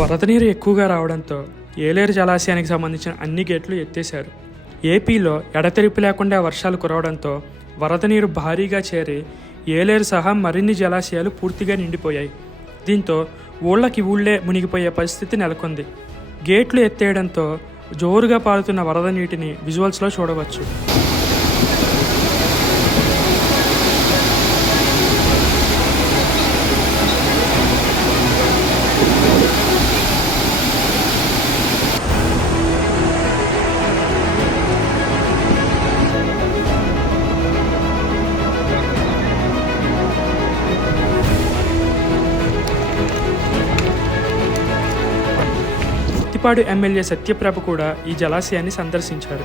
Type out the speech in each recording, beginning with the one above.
వరద నీరు ఎక్కువగా రావడంతో ఏలేరు జలాశయానికి సంబంధించిన అన్ని గేట్లు ఎత్తేశారు. ఏపీలో ఎడతెరిపి లేకుండా వర్షాలు కురవడంతో వరద నీరు భారీగా చేరి ఏలేరు సహా మరిన్ని జలాశయాలు పూర్తిగా నిండిపోయాయి. దీంతో ఊళ్ళకి ఊళ్ళే మునిగిపోయే పరిస్థితి నెలకొంది. గేట్లు ఎత్తేయడంతో జోరుగా పారుతున్న వరద నీటిని విజువల్స్లో చూడవచ్చు. పత్తిపాడు ఎమ్మెల్యే సత్యప్రభ కూడా ఈ జలాశయాన్ని సందర్శించారు.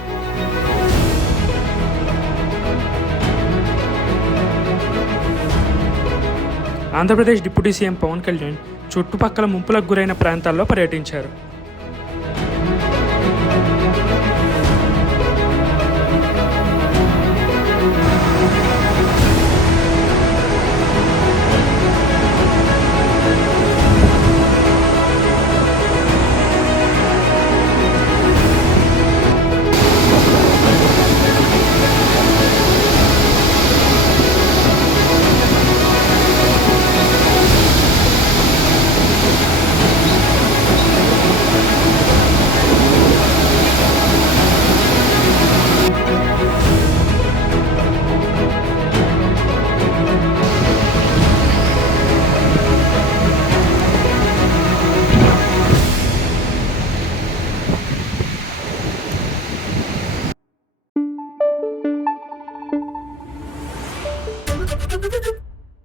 ఆంధ్రప్రదేశ్ డిప్యూటీ సీఎం పవన్ కళ్యాణ్ చుట్టుపక్కల ముంపులకు గురైన ప్రాంతాల్లో పర్యటించారు.